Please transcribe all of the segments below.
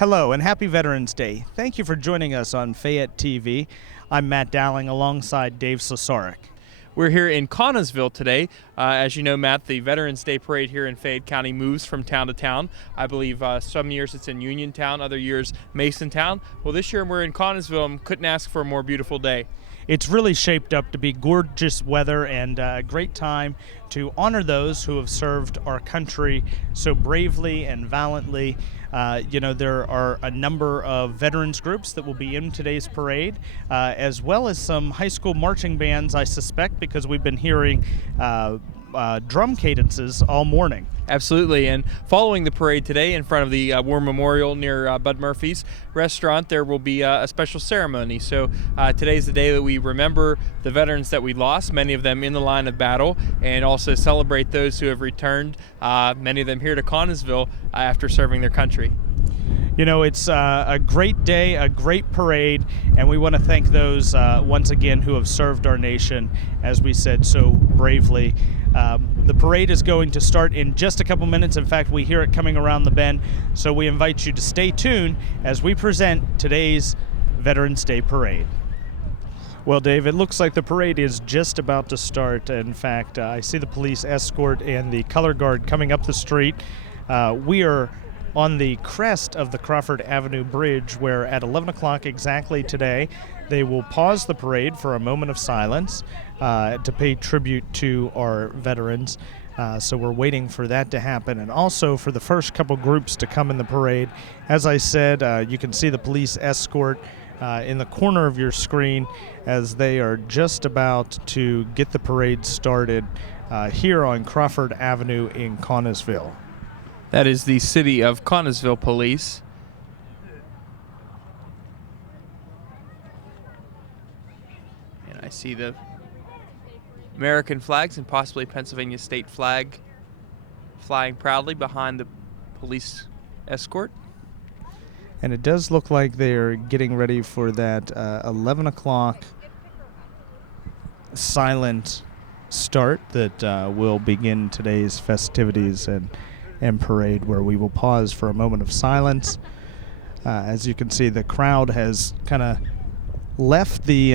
Hello and happy Veterans Day. Thank you for joining us on Fayette TV. I'm Matt Dowling alongside Dave Sosarek. We're here in Connellsville today. As you know, Matt, the Veterans Day Parade here in Fayette County moves from town to town. I believe some years it's in Uniontown, other years Masontown. Well, this year we're in Connellsville and couldn't ask for a more beautiful day. It's really shaped up to be gorgeous weather and a great time to honor those who have served our country so bravely and valiantly. There are a number of veterans groups that will be in today's parade, as well as some high school marching bands, I suspect, because we've been hearing drum cadences all morning. Absolutely, and following the parade today in front of the War Memorial near Bud Murphy's restaurant, there will be a special ceremony. So today's the day that we remember the veterans that we lost, many of them in the line of battle, and also celebrate those who have returned, many of them here to Connellsville after serving their country. You know, it's a great day, a great parade, and we want to thank those once again who have served our nation, as we said so bravely. The parade is going to start in just a couple minutes. In fact, we hear it coming around the bend, so we invite you to stay tuned as we present today's Veterans Day Parade. Well, Dave, it looks like the parade is just about to start. In fact, I see the police escort and the color guard coming up the street. We are on the crest of the Crawford Avenue Bridge, where at 11 o'clock exactly today, they will pause the parade for a moment of silence to pay tribute to our veterans. So we're waiting for that to happen, and also for the first couple groups to come in the parade. As I said, you can see the police escort in the corner of your screen as they are just about to get the parade started here on Crawford Avenue in Connellsville. That is the City of Connellsville Police. And I see the American flags and possibly Pennsylvania state flag flying proudly behind the police escort. And it does look like they're getting ready for that 11 o'clock silent start that will begin today's festivities and parade, where we will pause for a moment of silence. As you can see, the crowd has kind of left the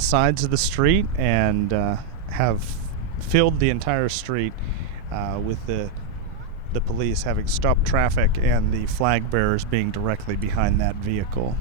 sides of the street and have filled the entire street with the police having stopped traffic and the flag bearers being directly behind that vehicle.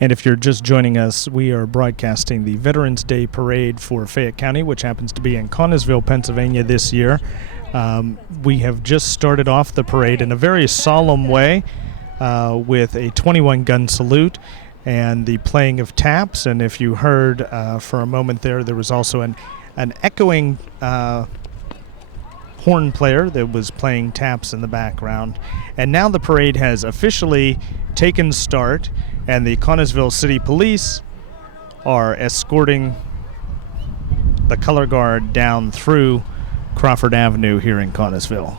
And if you're just joining us, we are broadcasting the Veterans Day Parade for Fayette County, which happens to be in Connellsville, Pennsylvania this year. We have just started off the parade in a very solemn way with a 21-gun salute and the playing of taps. And if you heard for a moment there was also an echoing horn player that was playing taps in the background. And now the parade has officially taken start, and the Connellsville City Police are escorting the color guard down through Crawford Avenue here in Connellsville.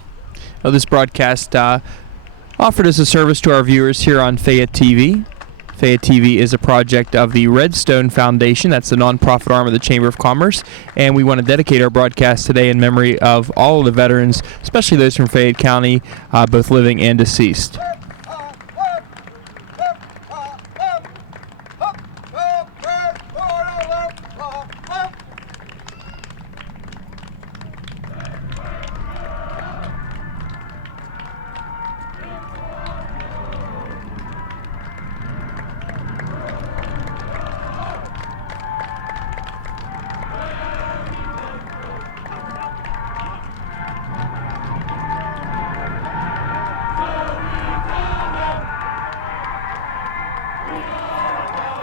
Well, this broadcast offered as a service to our viewers here on Fayette TV. Fayette TV is a project of the Redstone Foundation. That's the nonprofit arm of the Chamber of Commerce. And we want to dedicate our broadcast today in memory of all of the veterans, especially those from Fayette County, both living and deceased.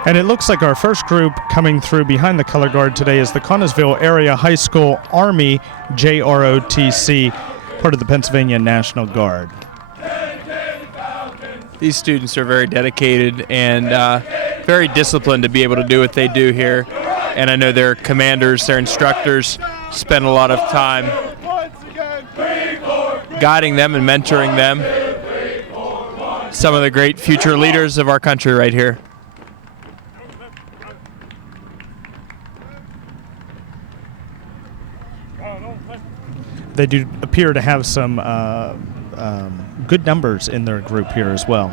And it looks like our first group coming through behind the color guard today is the Connellsville Area High School Army JROTC, part of the Pennsylvania National Guard. These students are very dedicated and very disciplined to be able to do what they do here. And I know their commanders, their instructors spend a lot of time guiding them and mentoring them. Some of the great future leaders of our country right here. They do appear to have some good numbers in their group here as well.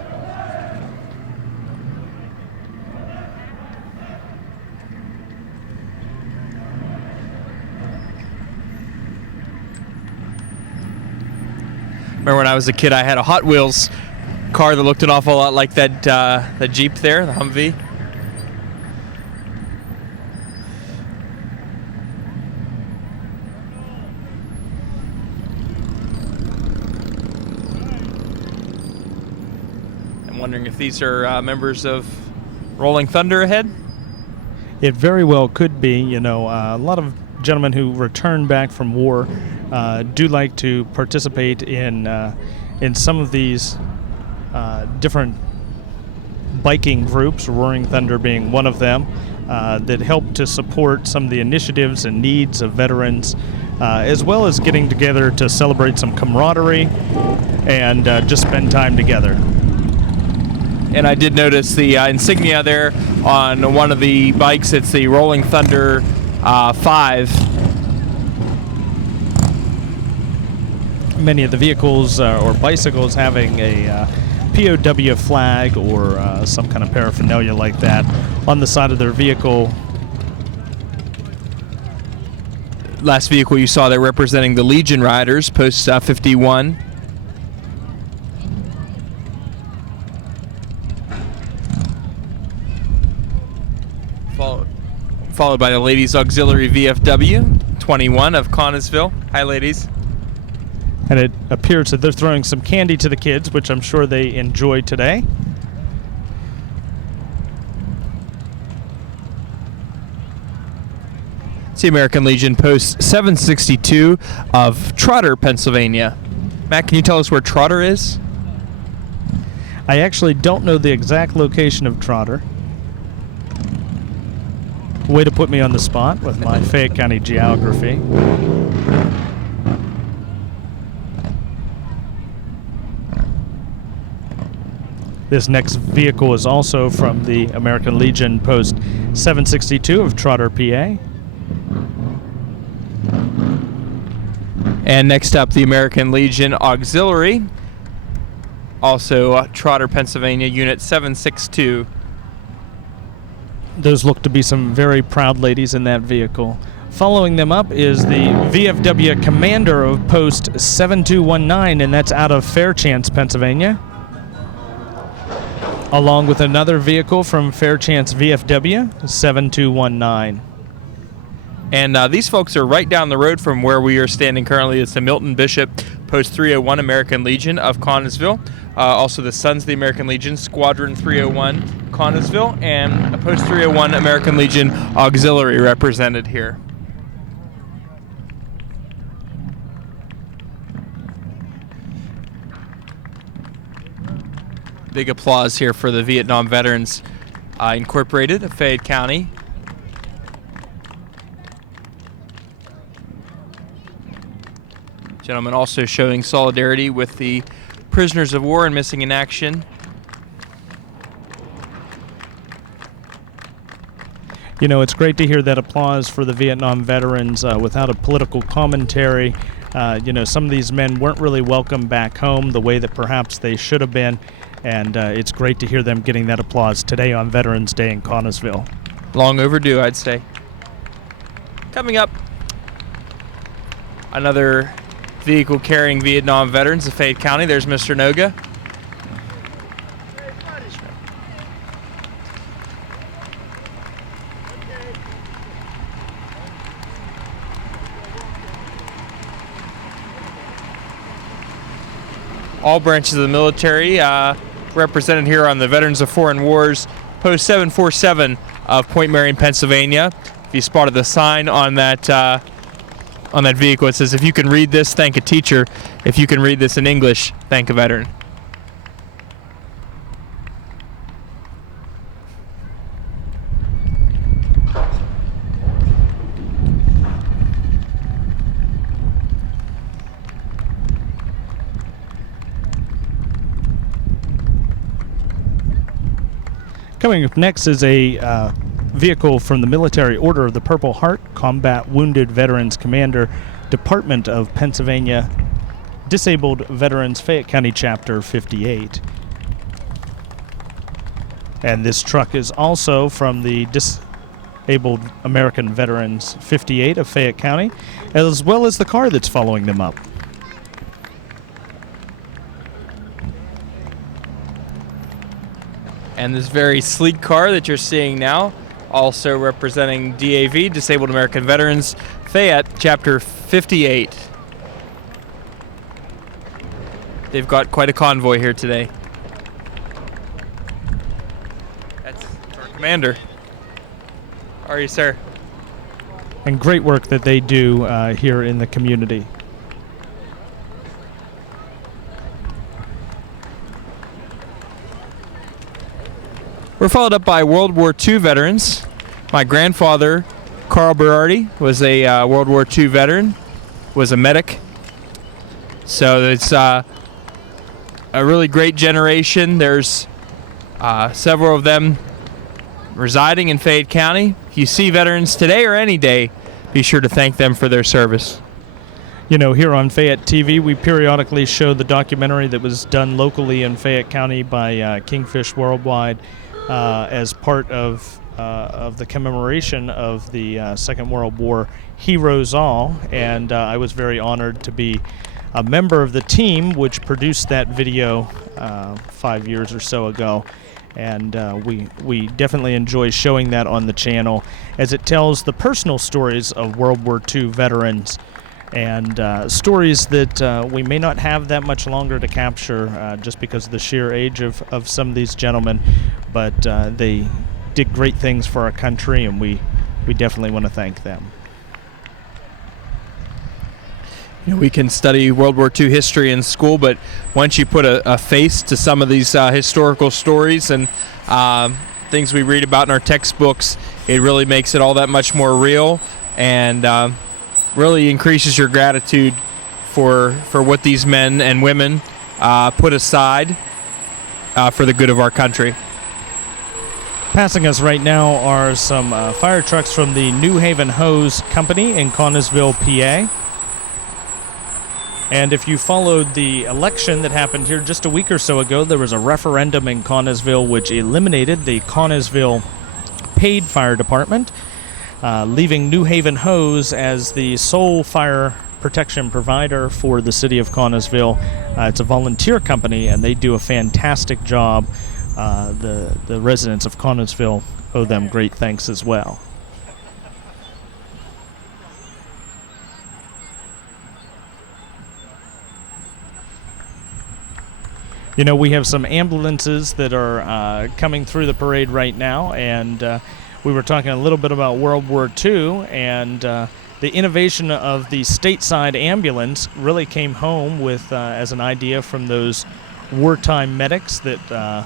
Remember when I was a kid, I had a Hot Wheels car that looked an awful lot like that Jeep there, the Humvee. I'm wondering if these are members of Rolling Thunder ahead? It very well could be. You know, a lot of gentlemen who return back from war do like to participate in some of these different biking groups, Roaring Thunder being one of them, that help to support some of the initiatives and needs of veterans, as well as getting together to celebrate some camaraderie and just spend time together. And I did notice the insignia there on one of the bikes. It's the Rolling Thunder 5. Many of the vehicles or bicycles having a POW flag or some kind of paraphernalia like that on the side of their vehicle. Last vehicle you saw there representing the Legion Riders, Post 51. Followed by the Ladies Auxiliary VFW, 21 of Connellsville. Hi, ladies. And it appears that they're throwing some candy to the kids, which I'm sure they enjoy today. It's the American Legion Post 762 of Trotter, Pennsylvania. Matt, can you tell us where Trotter is? I actually don't know the exact location of Trotter. Way to put me on the spot with my Fayette County geography. This next vehicle is also from the American Legion Post 762 of Trotter, PA. And next up, the American Legion Auxiliary, also Trotter, Pennsylvania, Unit 762. Those look to be some very proud ladies in that vehicle. Following them up is the VFW Commander of Post 7219, and that's out of Fairchance, Pennsylvania, along with another vehicle from Fairchance VFW 7219. And these folks are right down the road from where we are standing currently. It's the Milton Bishop Post 301 American Legion of Connellsville. Also the Sons of the American Legion, Squadron 301 Connellsville, and a Post 301 American Legion Auxiliary represented here. Big applause here for the Vietnam Veterans Incorporated of Fayette County. Gentlemen also showing solidarity with the prisoners of war and missing in action. You know, it's great to hear that applause for the Vietnam veterans without a political commentary. You know, some of these men weren't really welcome back home the way that perhaps they should have been, and it's great to hear them getting that applause today on Veterans Day in Connellsville. Long overdue, I'd say. Coming up, another vehicle carrying Vietnam veterans of Fayette County. There's Mr. Noga. All branches of the military represented here on the Veterans of Foreign Wars post 747 of Point Marion, Pennsylvania. If you spotted the sign on that vehicle, it says, "If you can read this, thank a teacher. If you can read this in English, thank a veteran." Coming up next is a vehicle from the Military Order of the Purple Heart, Combat Wounded Veterans Commander, Department of Pennsylvania, Disabled Veterans, Fayette County Chapter 58. And this truck is also from the Disabled American Veterans 58 of Fayette County, as well as the car that's following them up. And this very sleek car that you're seeing now, also representing DAV, Disabled American Veterans, Fayette, Chapter 58. They've got quite a convoy here today. That's our commander. How are you, sir? And great work that they do here in the community. We're followed up by World War II veterans. My grandfather, Carl Berardi, was a World War II veteran, was a medic. So it's a really great generation. There's several of them residing in Fayette County. If you see veterans today or any day, be sure to thank them for their service. You know, here on Fayette TV, we periodically show the documentary that was done locally in Fayette County by Kingfish Worldwide as part of the commemoration of the Second World War Heroes All, and I was very honored to be a member of the team which produced that video 5 years or so ago. And we definitely enjoy showing that on the channel, as it tells the personal stories of World War II veterans, and stories that we may not have that much longer to capture just because of the sheer age of some of these gentlemen, but they did great things for our country, and we definitely want to thank them. You know, we can study World War II history in school, but once you put a face to some of these historical stories and things we read about in our textbooks, it really makes it all that much more real, and really increases your gratitude for what these men and women put aside for the good of our country. Passing us right now are some fire trucks from the New Haven Hose Company in Connellsville, PA. And if you followed the election that happened here just a week or so ago, there was a referendum in Connellsville which eliminated the Connellsville paid fire department, leaving New Haven Hose as the sole fire protection provider for the city of Connellsville. It's a volunteer company, and they do a fantastic job. The residents of Connellsville owe them great thanks as well. You know, we have some ambulances that are coming through the parade right now, and we were talking a little bit about World War II, and the innovation of the stateside ambulance really came home with as an idea from those wartime medics that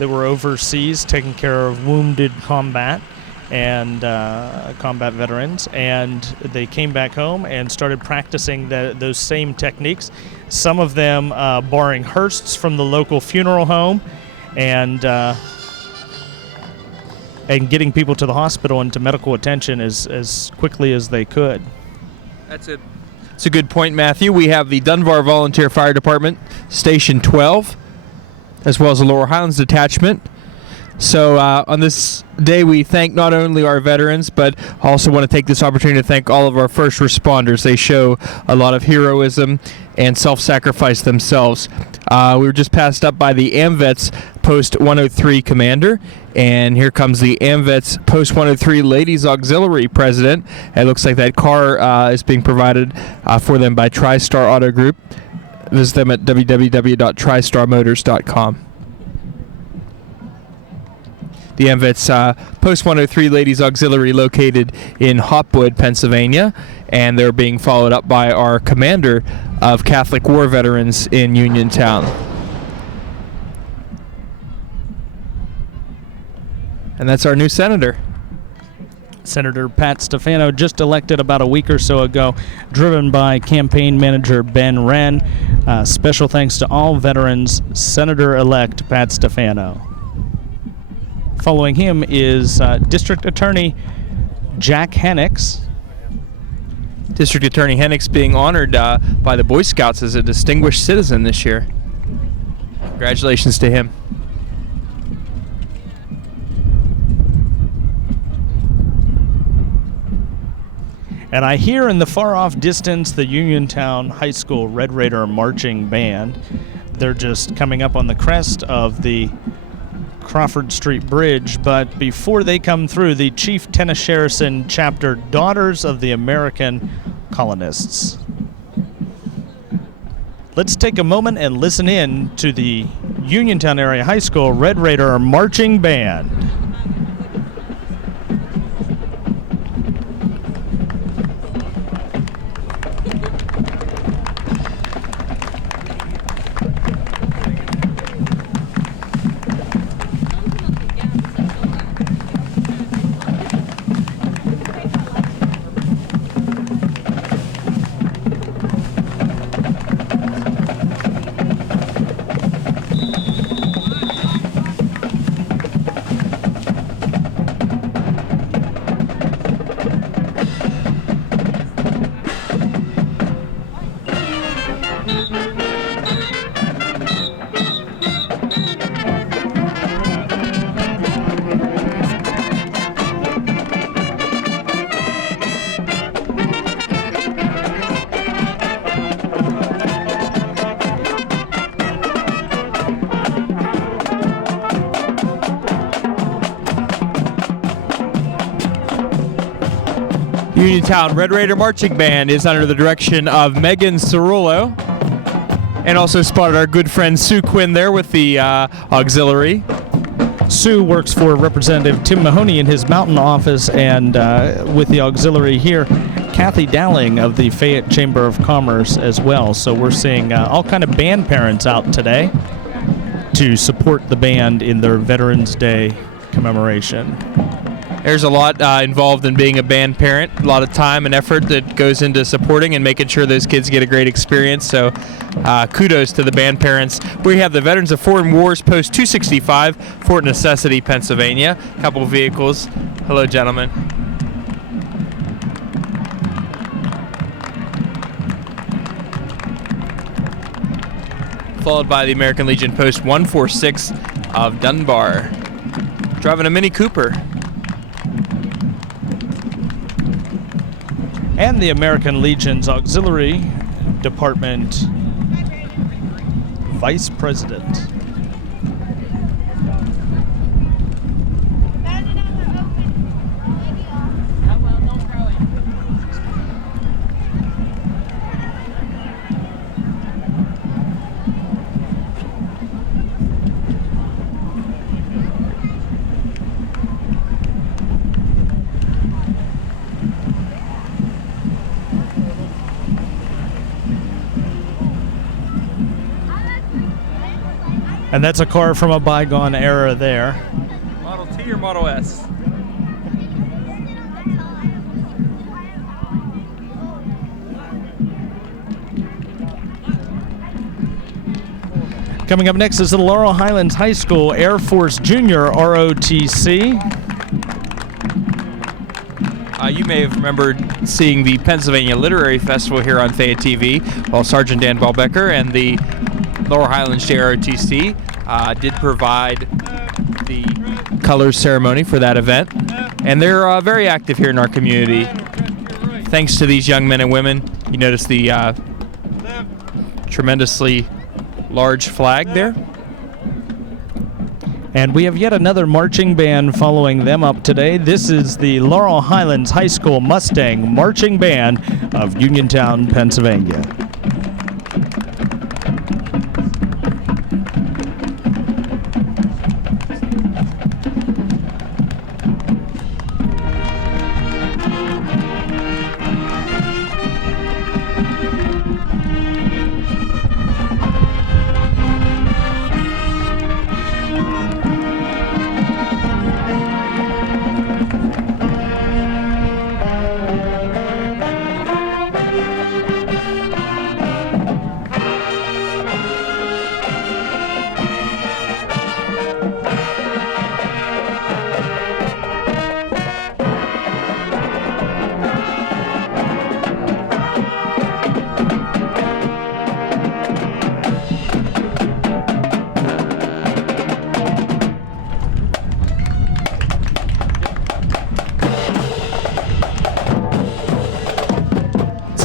were overseas taking care of wounded combat and combat veterans, and they came back home and started practicing those same techniques, some of them borrowing hearses from the local funeral home and getting people to the hospital and to medical attention as quickly as they could. That's a good point, Matthew. We have the Dunbar Volunteer Fire Department, Station 12, as well as the Lower Highlands Detachment. So on this day, we thank not only our veterans, but also want to take this opportunity to thank all of our first responders. They show a lot of heroism and self-sacrifice themselves. We were just passed up by the AMVETS Post 103 commander, and here comes the AMVETS Post 103 Ladies Auxiliary president. It looks like that car is being provided for them by TriStar Auto Group. Visit them at www.tristarmotors.com. the MVET's Post 103 Ladies Auxiliary located in Hopwood, Pennsylvania, and they're being followed up by our commander of Catholic War Veterans in Uniontown. And that's our new senator. Senator Pat Stefano, just elected about a week or so ago, driven by campaign manager Ben Wren. Special thanks to all veterans, Senator-elect Pat Stefano. Following him is District Attorney Jack Hennix. District Attorney Hennix being honored by the Boy Scouts as a distinguished citizen this year. Congratulations to him. And I hear in the far-off distance the Uniontown High School Red Raider Marching Band. They're just coming up on the crest of the Crawford Street Bridge, but before they come through, the Chief Tenasharison Chapter Daughters of the American Colonists. Let's take a moment and listen in to the Uniontown Area High School Red Raider Marching Band. Uniontown Red Raider Marching Band is under the direction of Megan Cerullo, and also spotted our good friend Sue Quinn there with the auxiliary. Sue works for Representative Tim Mahoney in his Mountain office, and with the auxiliary here, Kathy Dowling of the Fayette Chamber of Commerce as well. So we're seeing all kind of band parents out today to support the band in their Veterans Day commemoration. There's a lot involved in being a band parent, a lot of time and effort that goes into supporting and making sure those kids get a great experience. So kudos to the band parents. We have the Veterans of Foreign Wars Post 265, Fort Necessity, Pennsylvania. A couple of vehicles. Hello, gentlemen. Followed by the American Legion Post 146 of Dunbar, driving a Mini Cooper. And the American Legion's Auxiliary Department Vice President. And that's a car from a bygone era there. Model T or Model S? Coming up next is the Laurel Highlands High School Air Force Junior ROTC. You may have remembered seeing the Pennsylvania Literary Festival here on Fayette TV, while Sergeant Dan Ballbecker and the Laurel Highlands JROTC did provide the colors ceremony for that event, and they're very active here in our community. Thanks to these young men and women. You notice the tremendously large flag there. And we have yet another marching band following them up today. This is the Laurel Highlands High School Mustang Marching Band of Uniontown, Pennsylvania.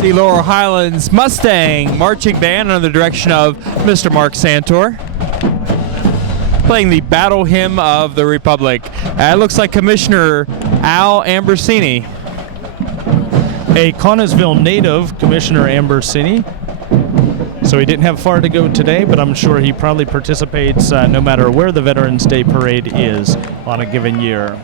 the Laurel Highlands Mustang Marching Band under the direction of Mr. Mark Santor, playing the Battle Hymn of the Republic. It looks like Commissioner Al Ambersini. A Connellsville native, Commissioner Ambersini. So he didn't have far to go today, but I'm sure he probably participates no matter where the Veterans Day Parade is on a given year.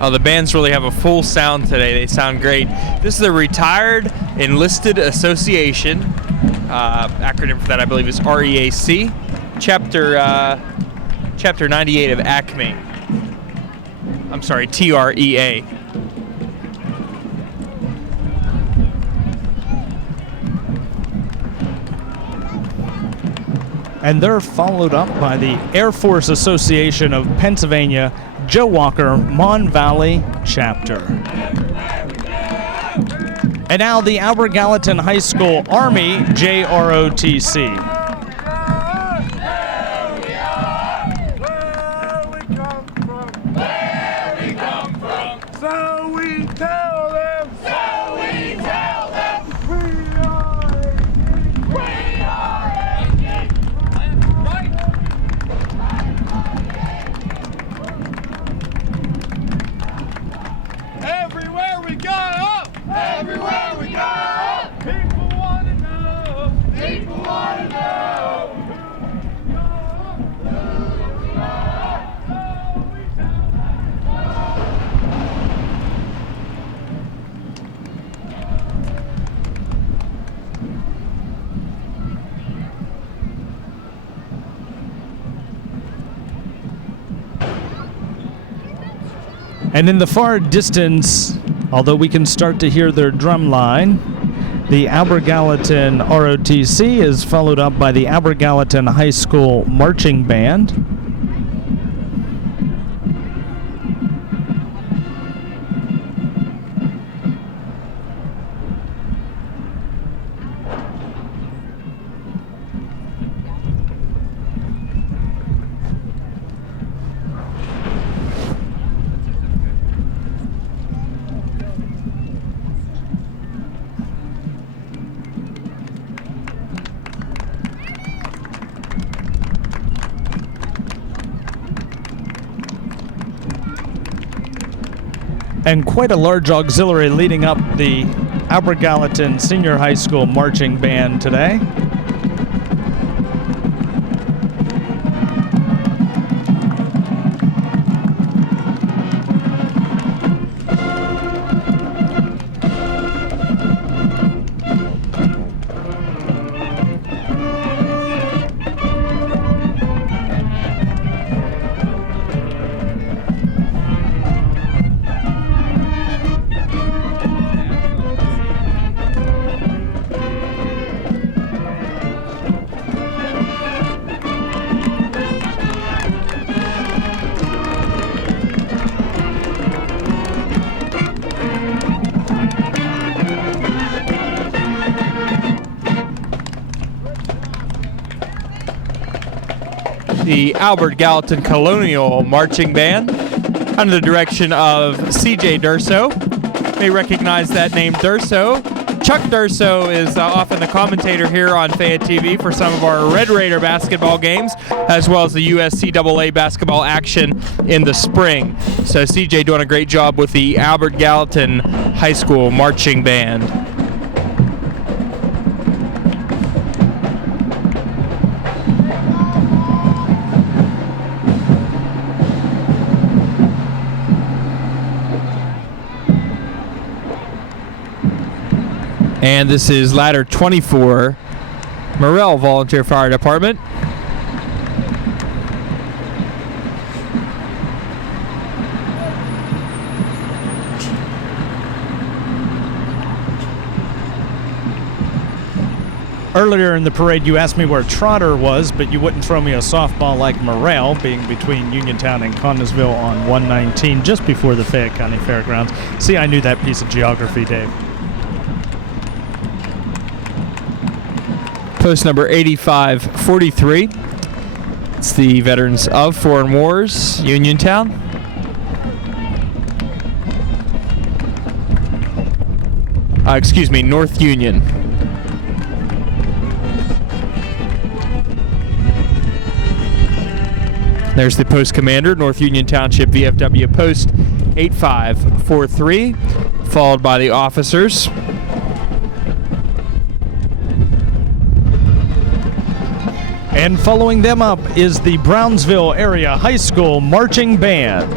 Oh, the bands really have a full sound today. They sound great. This is the Retired Enlisted Association. Acronym for that, I believe, is REAC. Chapter 98 of ACME. I'm sorry, TREA. And they're followed up by the Air Force Association of Pennsylvania, Joe Walker, Mon Valley Chapter. And now the Albert Gallatin High School Army, JROTC. And in the far distance, although we can start to hear their drum line, the Albert Gallatin ROTC is followed up by the Albert Gallatin High School Marching Band. And quite a large auxiliary leading up the Albert Gallatin Senior High School Marching Band today. The Albert Gallatin Colonial Marching Band under the direction of C.J. Durso. You may recognize that name, Durso. Chuck Durso is often the commentator here on Fayette TV for some of our Red Raider basketball games, as well as the USCAA basketball action in the spring. So C.J. doing a great job with the Albert Gallatin High School Marching Band. And this is Ladder 24, Morrell Volunteer Fire Department. Earlier in the parade, you asked me where Trotter was, but you wouldn't throw me a softball like Morrell, being between Uniontown and Connellsville on 119, just before the Fayette County Fairgrounds. See, I knew that piece of geography, Dave. Post number 8543. It's the Veterans of Foreign Wars, Uniontown. Excuse me, North Union. There's the post commander, North Union Township VFW Post 8543, followed by the officers. And following them up is the Brownsville Area High School Marching Band.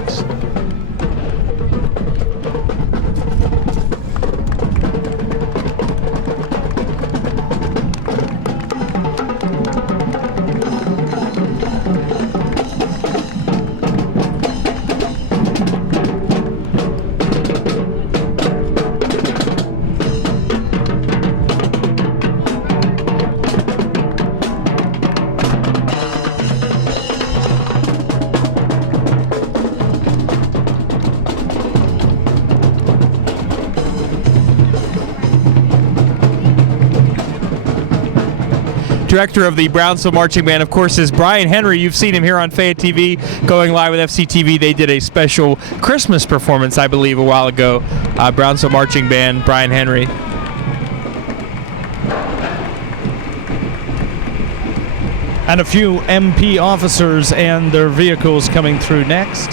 Director of the Brownsville Marching Band, of course, is Brian Henry. You've seen him here on Fayette TV, going live with FCTV. They did a special Christmas performance, I believe, a while ago. Brownsville Marching Band, Brian Henry. And a few MP officers and their vehicles coming through next.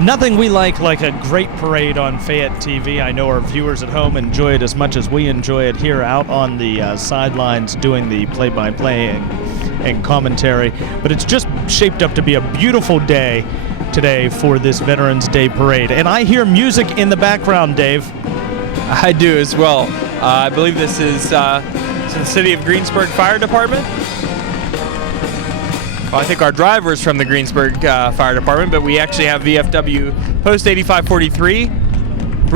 Nothing we like a great parade on Fayette TV. I know our viewers at home enjoy it as much as we enjoy it here out on the sidelines doing the play-by-play and commentary. But it's just shaped up to be a beautiful day today for this Veterans Day parade. And I hear music in the background, Dave. I do as well. I believe this is the City of Greensburg Fire Department. Well, I think our driver is from the Greensburg Fire Department, but we actually have VFW Post 8543.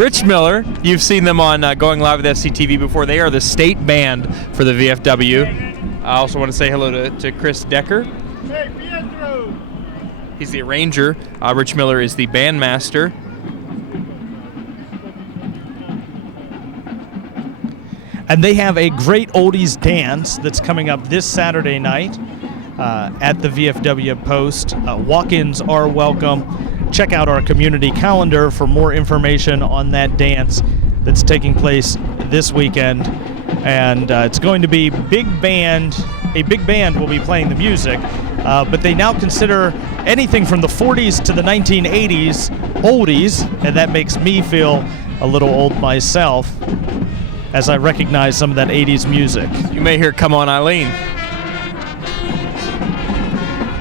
Rich Miller, you've seen them on Going Live with FCTV before. They are the state band for the VFW. I also want to say hello to Chris Decker. Hey, Pietro! He's the arranger. Rich Miller is the bandmaster. And they have a great oldies dance that's coming up this Saturday night. At the VFW Post. Walk-ins are welcome. Check out our community calendar for more information on that dance that's taking place this weekend. And it's going to be big band. A big band will be playing the music, but they now consider anything from the 40s to the 1980s oldies, and that makes me feel a little old myself as I recognize some of that 80s music. You may hear Come On Eileen.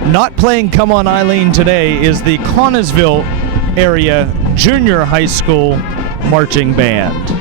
Not playing Come On Eileen today is the Connellsville Area Junior High School Marching Band.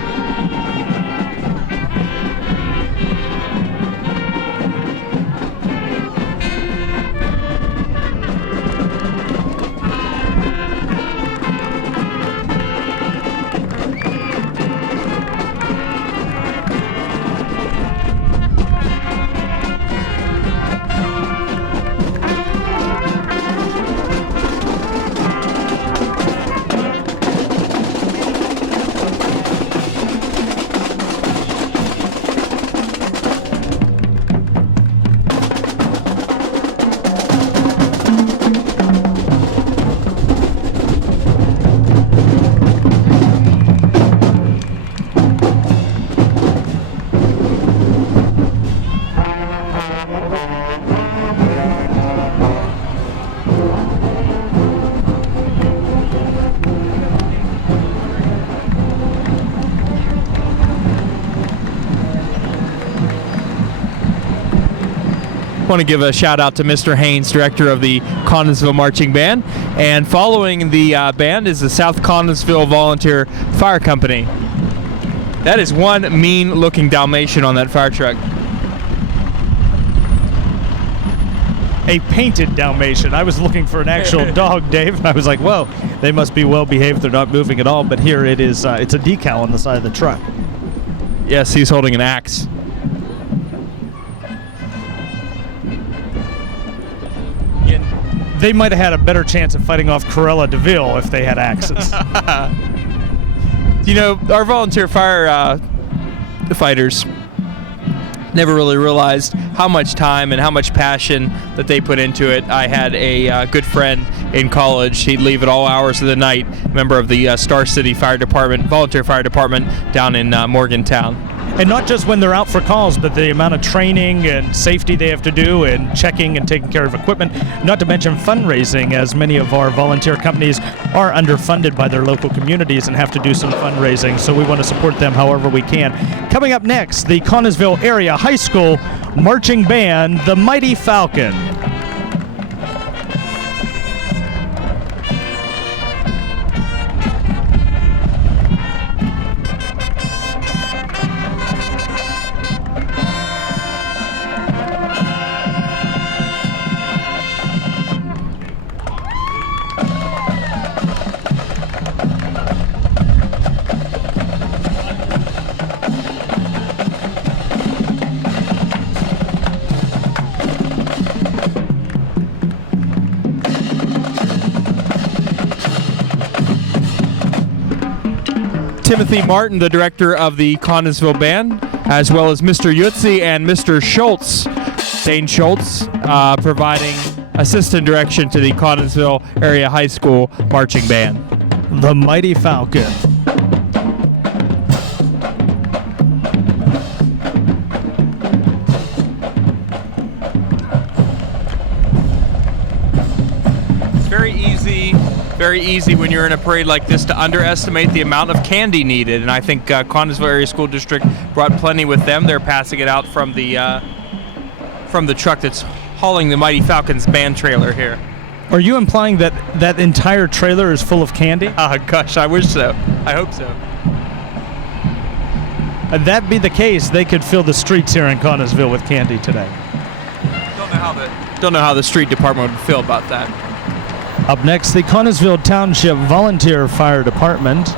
I want to give a shout out to Mr. Haynes, director of the Connellsville Marching Band. And following the band is the South Connellsville Volunteer Fire Company. That is one mean looking Dalmatian on that fire truck. A painted Dalmatian. I was looking for an actual dog, Dave. I was like, whoa, they must be well behaved. They're not moving at all. But here it is. It's a decal on the side of the truck. Yes, he's holding an axe. They might have had a better chance of fighting off Cruella de Vil if they had axes. You know, our volunteer fire fighters never really realized how much time and how much passion that they put into it. I had a good friend in college. He'd leave at all hours of the night, member of the Star City Fire Department, volunteer fire department down in Morgantown. And not just when they're out for calls, but the amount of training and safety they have to do and checking and taking care of equipment, not to mention fundraising, as many of our volunteer companies are underfunded by their local communities and have to do some fundraising. So we want to support them however we can. Coming up next, the Connellsville Area High School marching band, the Mighty Falcon. Timothy Martin, the director of the Connellsville Band, as well as Mr. Yutzi and Mr. Schultz, Dane Schultz, providing assistant direction to the Connellsville Area High School Marching Band. The Mighty Falcon. Very easy when you're in a parade like this to underestimate the amount of candy needed, and I think Connellsville Area School District brought plenty with them. They're passing it out from the truck that's hauling the Mighty Falcons band trailer here. Are you implying that that entire trailer is full of candy? Gosh, I wish so. I hope so. If that be the case, they could fill the streets here in Connellsville with candy today. Don't know how the street department would feel about that. Up next, the Connellsville Township Volunteer Fire Department,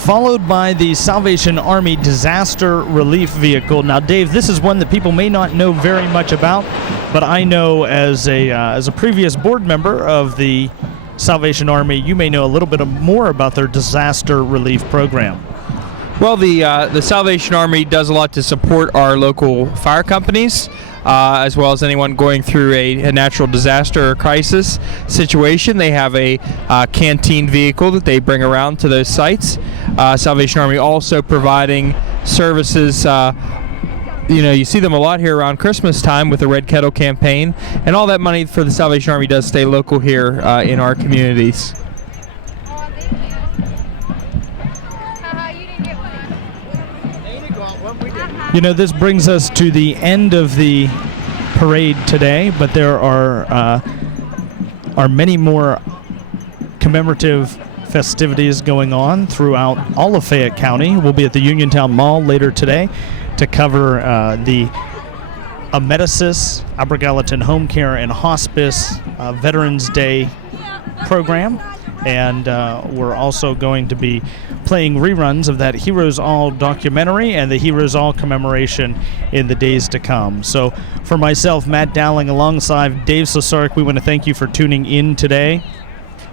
followed by the Salvation Army Disaster Relief Vehicle. Now, Dave, this is one that people may not know very much about, but I know as a previous board member of the Salvation Army, you may know a little bit more about their disaster relief program. Well, the Salvation Army does a lot to support our local fire companies, as well as anyone going through a natural disaster or crisis situation. They have a canteen vehicle that they bring around to those sites. Salvation Army also providing services. You see them a lot here around Christmas time with the Red Kettle campaign, and all that money for the Salvation Army does stay local here in our communities. You know, this brings us to the end of the parade today, but there are many more commemorative festivities going on throughout all of Fayette County. We'll be at the Uniontown Mall later today to cover the Amedisys, Abergallatin Home Care and Hospice Veterans Day program. And we're also going to be playing reruns of that Heroes All documentary and the Heroes All commemoration in the days to come. So for myself, Matt Dowling, alongside Dave Sosarek, we want to thank you for tuning in today.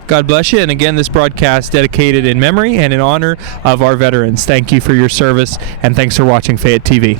God bless you. And again, this broadcast dedicated in memory and in honor of our veterans. Thank you for your service, and thanks for watching Fayette TV.